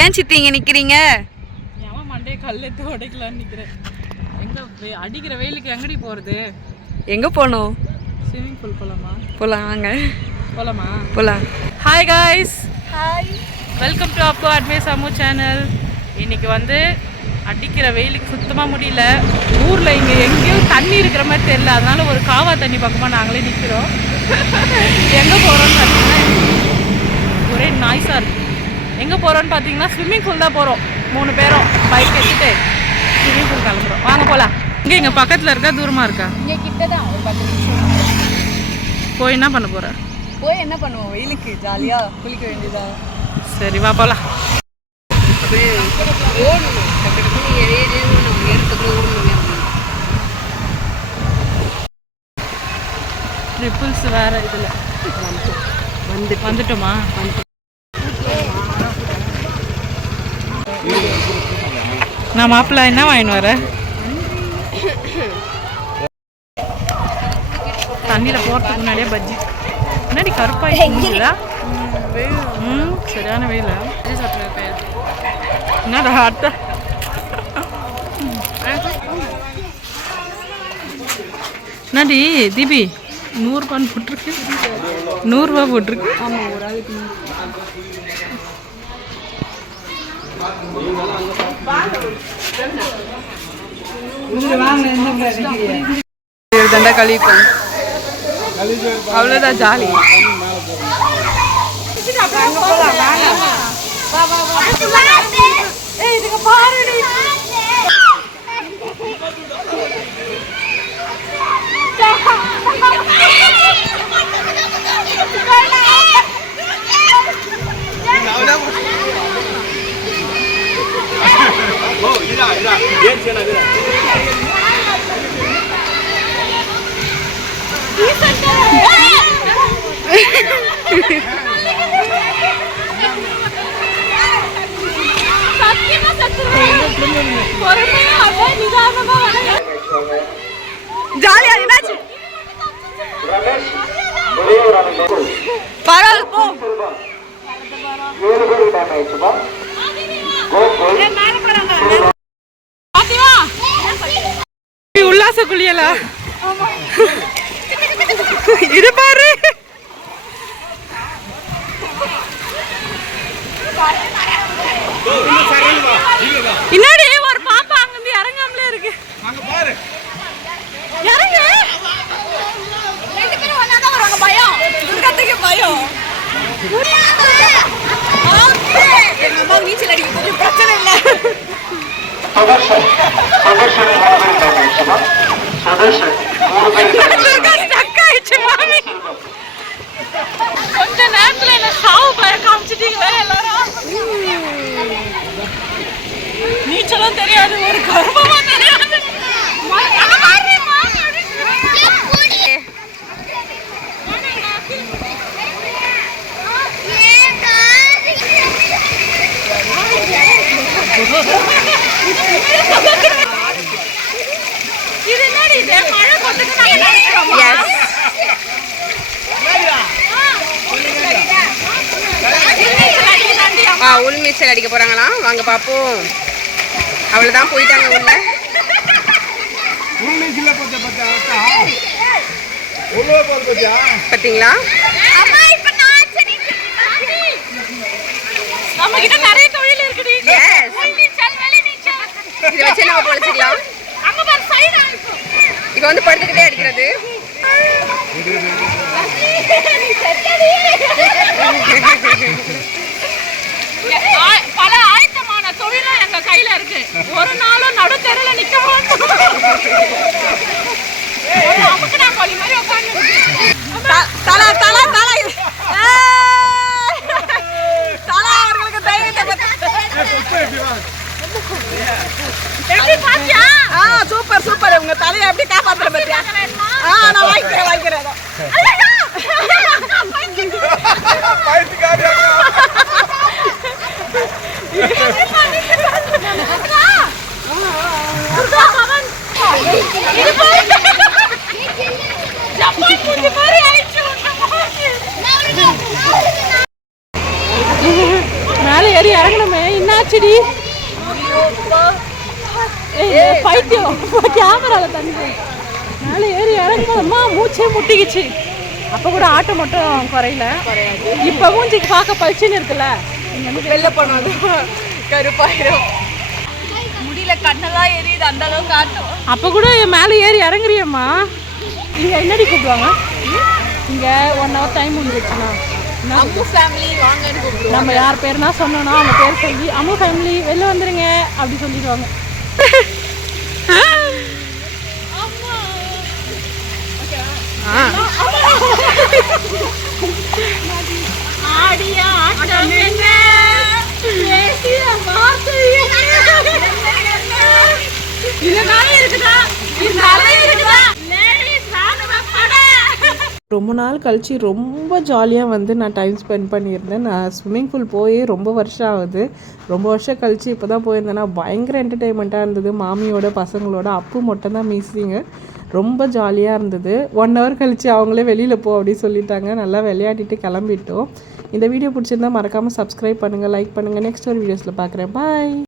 ஏன் சித்தி இங்க நிக்கிறீங்க? ஏன் மண்டே கல்லெத்து உடைக்கலான்னு நிக்கிறேன். எங்க அடிக்கிற வெயிலுக்கு எங்கடி போறது? எங்க போனோம்? ஸ்விமிங் பூல் போலாமா? போலாம் வாங்க. போலாமா? போலாம். Hi guys. Hi. Welcome to அப்போ அட்மே சமூ சேனல். இன்னைக்கு வந்து அடிக்கிற வெயிலுக்கு சுத்தமாக முடியல. ஊரில் இங்கே எங்கேயும் தண்ணி இருக்கிற மாதிரி தெரியல. அதனால ஒரு காவா தண்ணி பக்கமாக நாங்களே நிற்கிறோம். எங்கே போகிறோன்னு பார்த்தீங்கன்னா ஒரே நாய்ஸாக இருக்குது. எங்கே போகிறோன்னு பார்த்தீங்கன்னா ஸ்விம்மிங் பூல் தான் போகிறோம். 3 பேரும் பைக் எடுத்துகிட்டு ஸ்விம்மிங் பூல் கிளம்புறோம். வாங்க போகலாம். இங்கே இங்கே பக்கத்தில் இருக்கா தூரமாக இருக்கா? இங்கே கிட்ட தான் ஒரு 10 நிமிஷம். போய் என்ன பண்ண போகிற? போய் என்ன பண்ணுவோம்? வெயிலுக்கு ஜாலியாக குளிக்க வேண்டியதா? சரி வா போகலாம். ட்ரிப்பிள்ஸ் வேற இதில் வந்துட்டோமா? நான் மாப்பிள்ளை என்ன வாங்கின்னு வர? தண்ணியில் போகிறதுக்கு முன்னாடியே பஜ்ஜி. முன்னாடி கருப்பாயிடுங்களா? சரியான வெயில. என்னடா அத்தை என்னடி தீபி 100 ரூபான்னு போட்டிருக்கு. 100 ரூபா போட்டிருக்கு. ஆமாம், ஒரு ஆளுக்கு தண்டா கழிக்கும். அவ்வளோதான் ஜாலி. ஜாலியா என்னாச்சு? பரவாயில்ல போ. உல்லாச குளியலா? இது பாரு. பின்னாடி ஒரு பாப்பா அங்கிருந்து இறங்காமலே இருக்கு. இறங்கு. 2 பேரும் ஒண்ணாதான் வருவாங்க. பயம் துர்கத்துக்கு பயம். எங்க அம்மா நீச்சல் அடிக்க கொஞ்சம் பிரச்சனை இல்லை. கொஞ்ச நேரத்துல என்ன சாவு பயம் காமிச்சிட்டீங்க எல்லாரும். நீச்சலும் தெரியாது, ஒரு கர்ப்பமும் தெரியாது. இது என்னடி இது? மழை கொட்டுது நாங்க நினைக்கிறோமா? உள்மீச்சல் அடிக்க போறாங்களாம். வாங்க பாப்போம். அவ்வளவுதான், போயிட்டாங்க உள்ள. பாத்தீங்களா? நம்ம கிட்ட நிறைய தொழில் இருக்குடி. இதை வச்சு நம்ம பொழைச்சிக்கலாம். இப்போ வந்து படுத்துக்கிட்டே அடிக்கிறது. பல ஆயத்தமான தொழிலும் எங்க கையில இருக்கு. ஒரு நாளும் நடு தெருல நிக்க மாட்டோம். அவர்களுக்கு தைரியத்தை சூப்பர் சூப்பர். உங்க தலையை எப்படி காப்பாத்துற பத்தியா? நான் வாங்கிக்கிறேன். மேலே ஏறி இறங்கணுமே. என்ன என்னாச்சுடி பைத்தியம் கேமராவில் தண்ணி மேலே ஏறி இறங்கும்போதுமா மூச்சே முட்டிக்கிச்சு. அப்போ கூட ஆட்டம் மட்டும் குறையில. இப்போ மூஞ்சிக்கு பார்க்க பளிச்சுன்னு இருக்குல்ல, வெளில போனது கருப்பாயிரும். முடியல, கண்ணெல்லாம் எரியுது, அந்த அளவுக்கு ஆட்டம். அப்போ கூட மேலே ஏறி இறங்குறியம்மா. இங்கே என்னடி கூப்பிடுவாங்க? இங்கே 1 hour டைம் முடிஞ்சிடுச்சுண்ணா. அம்மு ஃபேமிலி வாங்கன்னு கூப்பிடுவோம். நம்ம யார் பேர்னா சொன்னோன்னா அவங்க பேர் சொல்லி அம்மு ஃபேமிலி வெளில வந்துடுங்க அப்படி சொல்லிடுவாங்க. ரொம்ப நாள் கழிச்சு ரொம்ப ஜாலியாக வந்து நான் டைம் ஸ்பெண்ட் பண்ணியிருந்தேன். நான் ஸ்விம்மிங் பூல் போய் ரொம்ப வருஷம் ஆகுது. ரொம்ப வருஷம் கழிச்சு இப்போ தான் போயிருந்தேன்னா பயங்கர என்டர்டெயின்மெண்ட்டாக இருந்தது. மாமியோட பசங்களோட அப்பு மட்டும் தான் மிஸ்ஸிங்கு. ரொம்ப ஜாலியாக இருந்தது. 1 hour கழிச்சு அவங்களே வெளியில் போ அப்படின்னு சொல்லிட்டாங்க. நல்லா விளையாடிட்டு கிளம்பிட்டோம். இந்த வீடியோ பிடிச்சிருந்தா மறக்காமல் சப்ஸ்கிரைப் பண்ணுங்கள், லைக் பண்ணுங்கள். நெக்ஸ்ட் ஒரு வீடியோஸில் பார்க்குறேன். பாய்.